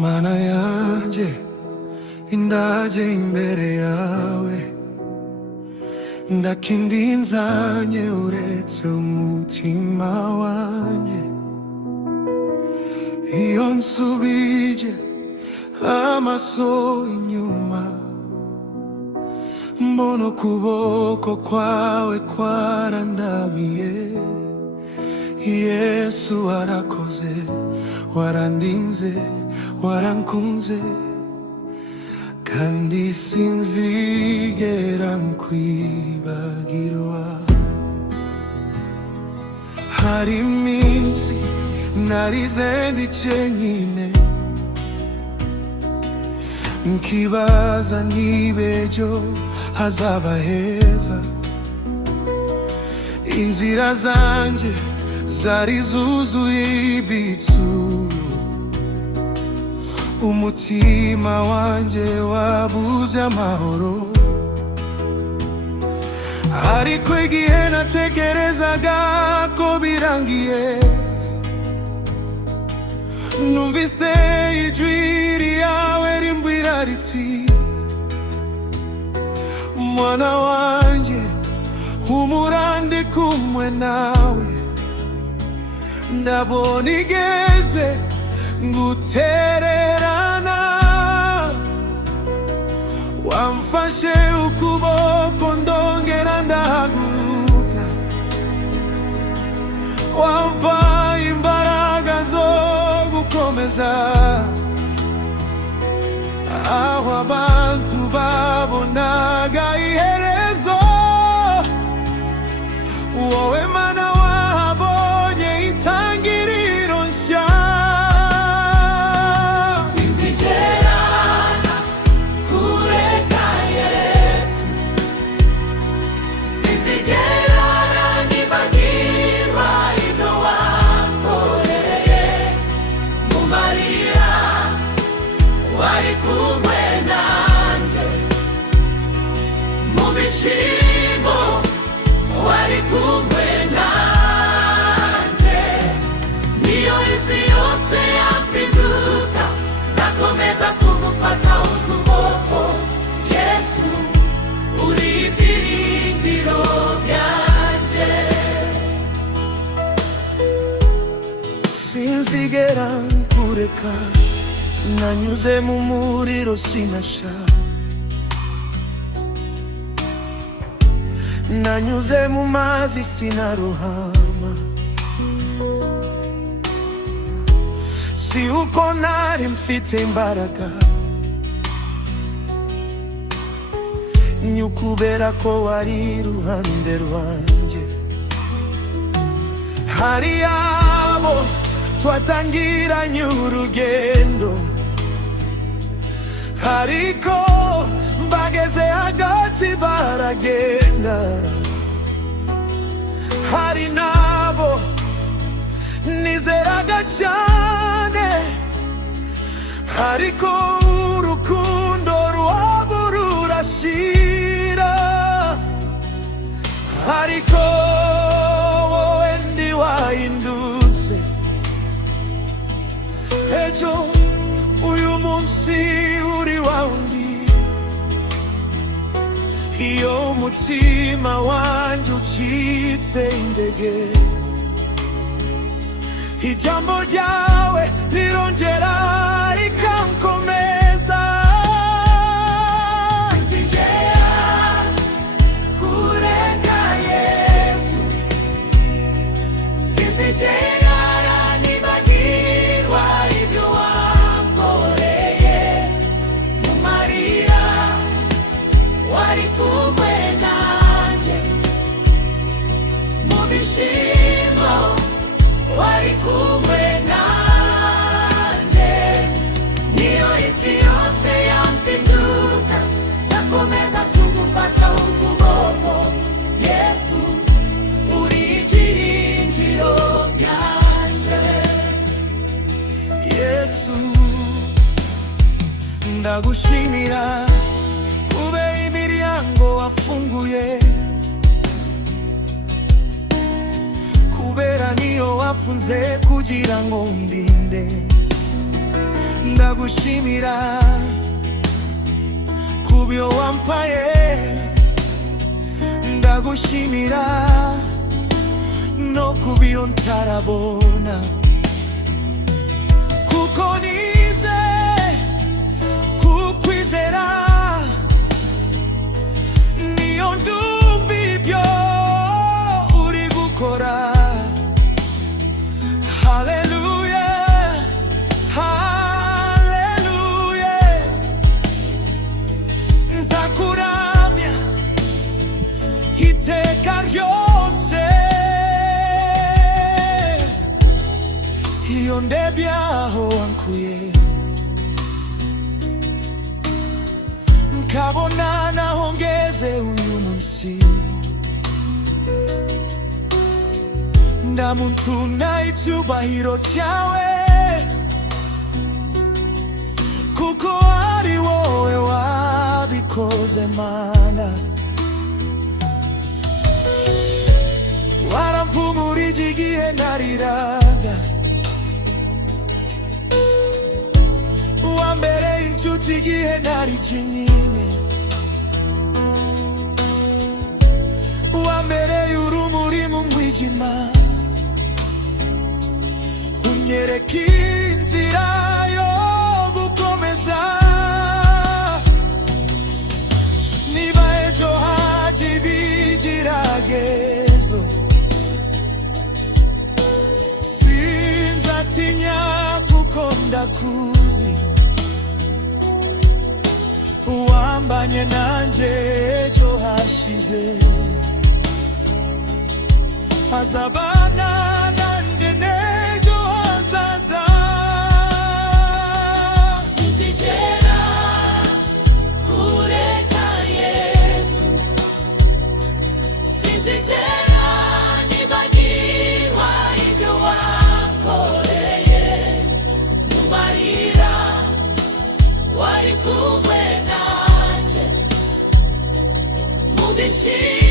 Mana yanje indaje imbere yawe, ndakindinzanye uretse umutima wanjye. Iyo nsubije amaso inyuma, mbona ukuboko kwawe kwarandamiye. Yesu warakoze, warandinze, warankunze, kandi sinzigera nkwibagirwa. Hari iminsi narize ndi jyenyine, nkibaza niba ejo hazaba heza. Inzira zanje zari zuzuye ibituro, umutima wanjye wabuze amahoro. Ariko igihe natekerezaga ko birangiye, numvise ijwi ryawe rimbwira riti, mwana wanjye humura ndi kumwe nawe. Ndabona igeze ngutererana, wamfashe ukuboko ndongera ndahaguruka, wampa imbaraga zo gukomeza aho abantu babonaga iherezo. Wowe Mana wahabonye intangiriro nshya. Sinzigera kureka Yesu, sinzigera nibagirwa ibyo wankoreye. Mu marira wari kumwe nanjye, mu bishimo wari kumwe nanjye. Niyo isi yose yapinduka, nzakomeza kugufata ukuboko. Yesu uri ibyiringiro byanjye. Sinzigera nkureka, nanyuze mu muriro sinasha, nanyuze mu mazi sinarohama. Si uko nari mfite imbaraga, ni ukubera ko wari iruhande rwanjye. Hari abo twatangiranye urugendo, ariko bageze hagati baragenda. Hari nabo nizeraga cyane, ariko urukundo rwabo rurashira. Ariko wowe ndi wahindutse, ejo uyu munsi uri wawundi. Iyo umutima wanjye ucitse intege, ijambo ryawe rirongera rikankomeza. Sinzigera kureka Yesu, sinzigera nibagirwa ibyo wankoreye. Mu marira wari kumwe nanjye, mu bishimo wari kumwe nanjye. ndagushimira kubera imiryango wafunguye, kubera niyo wafunze kugira ngo undinde. Ndagushimira kubyo wampaye, ndagushimira no kubyo ntarabona, kuko nize kukwizera niyo ndumva ibyo uri gukora. Haleluya, haleluya, nzakuramya iteka ryose. Iyo ndebye aho wankuye, nkabona naho ngeze uyu munsi, ndamuntuna icyubahiro cyawe, kuko ari wowe wabikoze Mana. Warampumurije igihe nariraga, wambereye inshuti igihe nari kinyinya, wambereye urumuri mu mwijima, unyereka inzira yo gukomeza. Niba ejo haje ibigeragezo, sinzatinya kuko ndakuzi, wambanye nanje ejo hashize, azabana nanje n'ejo hazaza. Sinzigera kureka Yesu, sinzigera nibagirwa ibyo wankoreye, mu marira wari kumwe nanje, mu bishimye